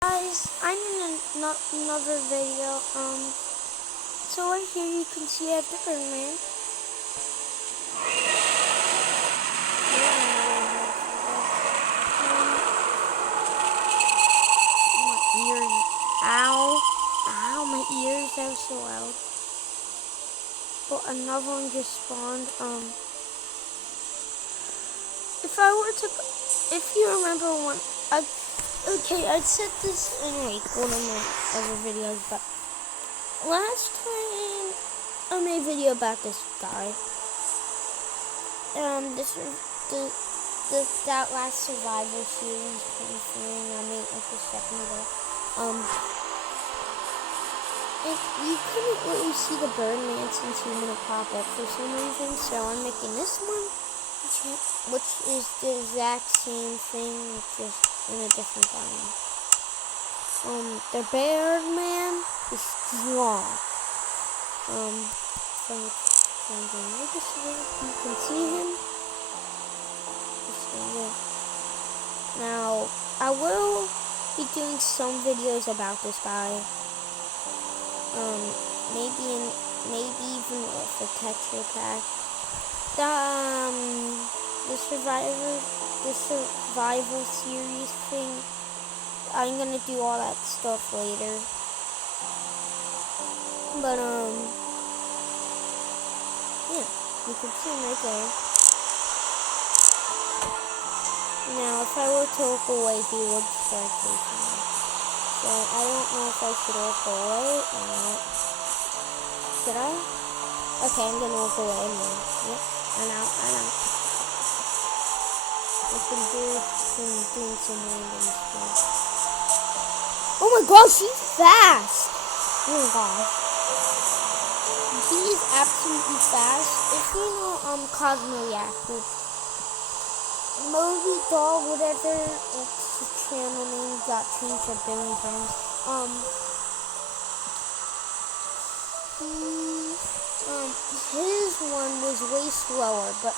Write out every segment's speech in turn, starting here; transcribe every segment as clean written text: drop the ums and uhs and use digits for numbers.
Guys, I'm in another video. So right here you can see I have the Birdman. My ears, ow, my ears, that was so loud. But another one just spawned. If you remember one, I said this in like one of my other videos, but last time I made a video about this guy. That last Survivor series kind of thing I made like a second ago. You couldn't really see the Birdman since he wouldn't pop up for some reason, so I'm making this one, which is the exact same thing, just in a different biome. The Birdman is strong. So you can see him. Now, I will be doing some videos about this guy. Maybe even with the Tetra Pack. The survival series thing. I'm gonna do all that stuff later. But yeah, you can see him right there. Now, if I were to look away, he would start chasing me. So, I don't know if I should look away or not. Should I? Okay, I'm gonna look away now. Yep, I'm out. I can do him doing some random stuff. Oh my gosh, he's fast! Oh my gosh. He is absolutely fast. If you know, Cosmoyak, Moby Doll, whatever, it's the channel name, got changed a billion times. His one was way slower, but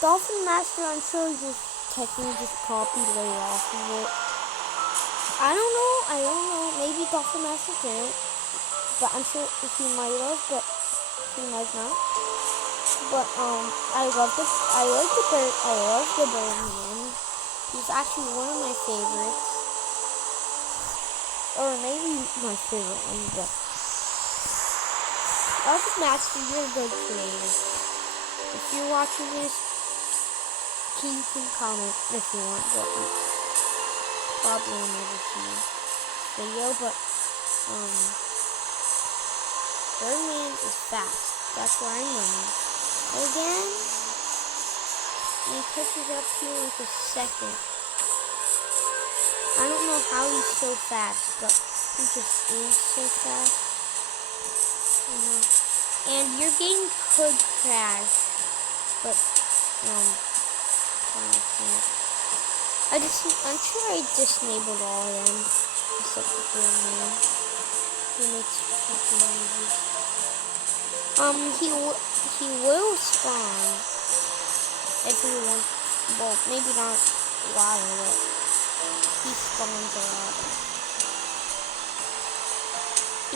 Dolphin Master, I'm sure he just copied right off of it. I don't know, maybe Dolphin Master didn't, but I'm sure he might have, but he might not. But I love the Birdman. He's actually one of my favorites, or maybe my favorite one. But Dolphin Master, you're a good creator. If you're watching this, you can comment if you want. But probably will never see this video. But Birdman is fast. That's why I'm running. Again, he catches up to you in like a second. I don't know how he's so fast, but he just is so fast. And your game could crash, but I'm sure I disabled all of them except the Birdman. He makes fucking noises. He will spawn if you want. Well, maybe not a lot of it. He spawns a lot.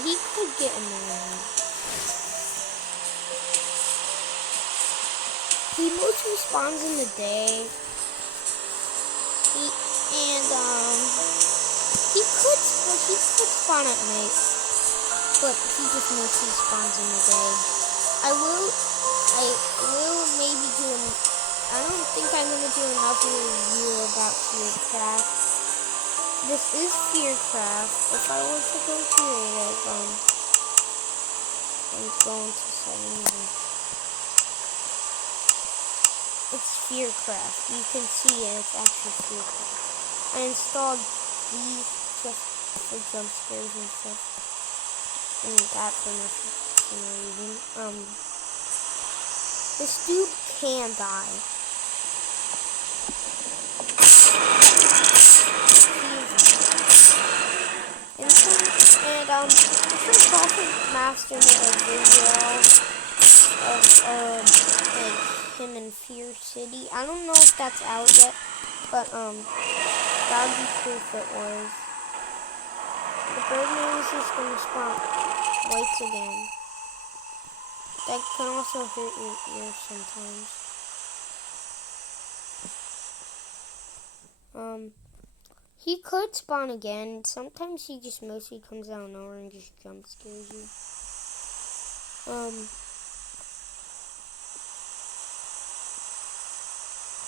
He could get annoying. He mostly spawns in the day. He could spawn at night, but he just mostly spawns in the day. I will maybe do I don't think I'm gonna do another review about Fearcraft. This is Fearcraft. If I were to go to it, I'm going to settings. It's Fearcraft. You can see it. It's actually Fearcraft. I installed these just for jump scares and stuff. And that for no reason. This dude can die. And I'm sure Dolphin Master made a video of like him in Fear City. I don't know if that's out yet, but that would be cool if it was. just gonna spawn whites again. That can also hurt your ears sometimes. He could spawn again. Sometimes he just mostly comes out of nowhere and just jump scares you.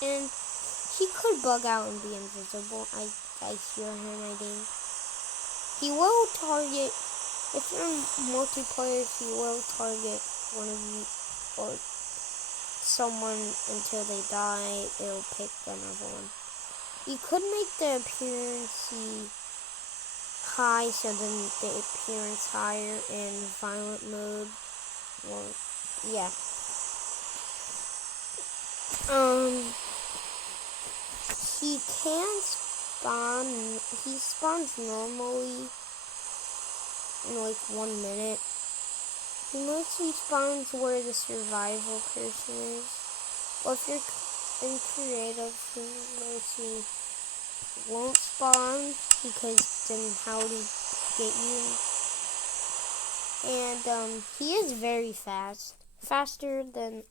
And he could bug out and be invisible. I hear him, I think. He will target, if you're in multiplayer, he will target one of you or someone until they die. It'll pick another one. You could make the appearance high, so then the appearance higher in violent mode. Or, yeah. He can spawn, he spawns normally in like 1 minute. He mostly spawns where the survival person is. Or if you're in creative, he mostly won't spawn because then how would he get you? And he is very fast. Faster than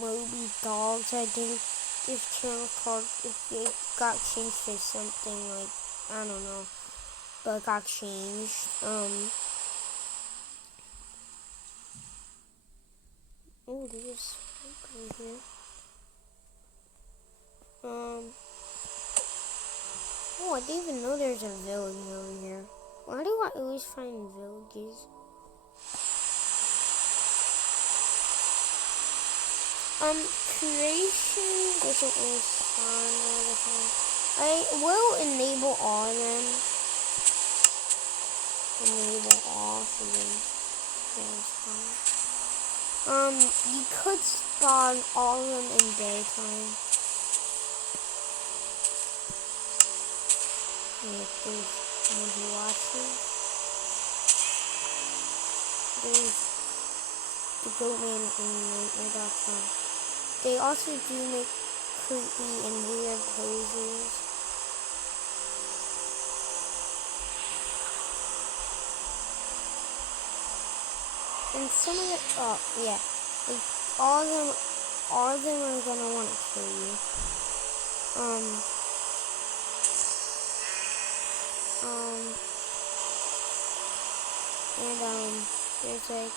Moby Dogs, I think. His channel called, it got changed to something like, I don't know, but it got changed. Oh, there's smoke over here. Oh, I didn't even know there's a village over here. Why do I always find villages? Creation doesn't really spawn all the time. I will enable all of them. Enable all so then they'll spawn. You could spawn all of them in daytime. If there's someone who watches. There's the Goatman in Nightmare.com. They also do make creepy and weird poses. And some of it, oh yeah, like all of them are gonna want to kill you. There's like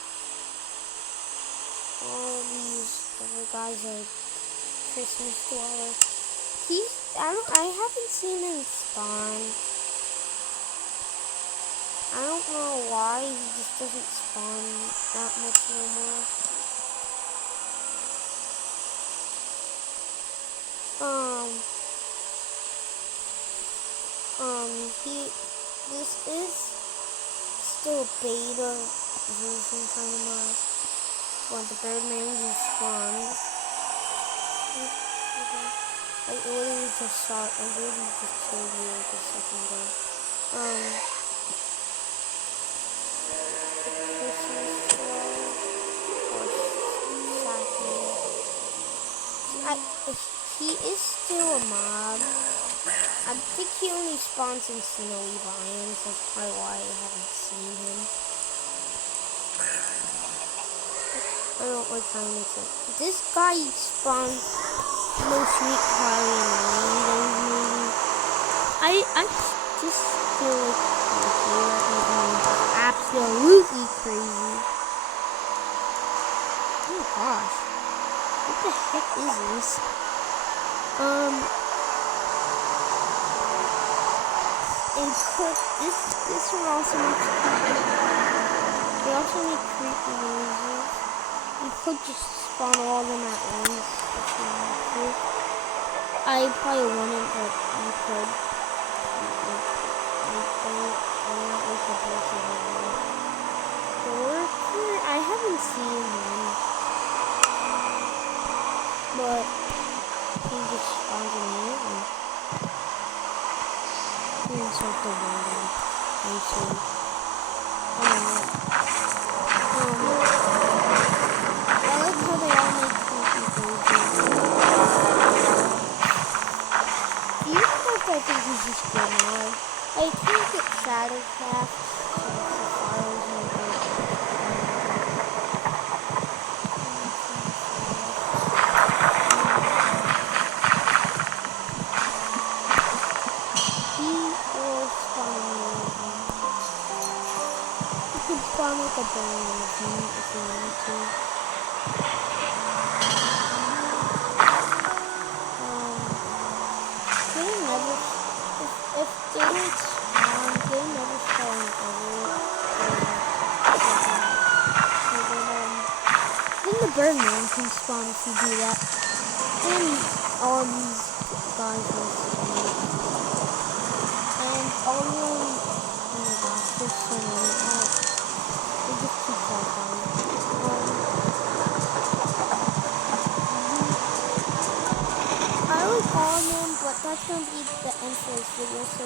all these other guys like Christmas Dweller. I haven't seen him spawn. I don't know why he just doesn't spawn that much anymore. This is still beta version kind of mode. When the Birdman just spawned. I literally just killed you like a second ago. He is still a mob. I think he only spawns in snowy biomes. That's probably why I haven't seen him. I don't like how he makes it. This guy spawns mostly probably in rainbows. I just feel like my favorite is absolutely crazy. Oh gosh. What the heck is this? This one also makes creepy. They also make creepy noises. You could just spawn all of them at once if you want to. I probably wouldn't, but you could. I'm not like the person anymore. The worker, I haven't seen him. But he just spawns immediately. He's like the warden. I like how they all make creepy faces. You know, I think he's just good now. I I think it's Shadowcraft. He will you could spawn like a burn if you wanted to. They never, if they don't spawn, they never spawn then the Birdman can spawn if you do that. And all these guys will spawn. And all of them, oh my gosh, there's so many. They just keep qualifying. I was on them, but that's going to be the end for this video. So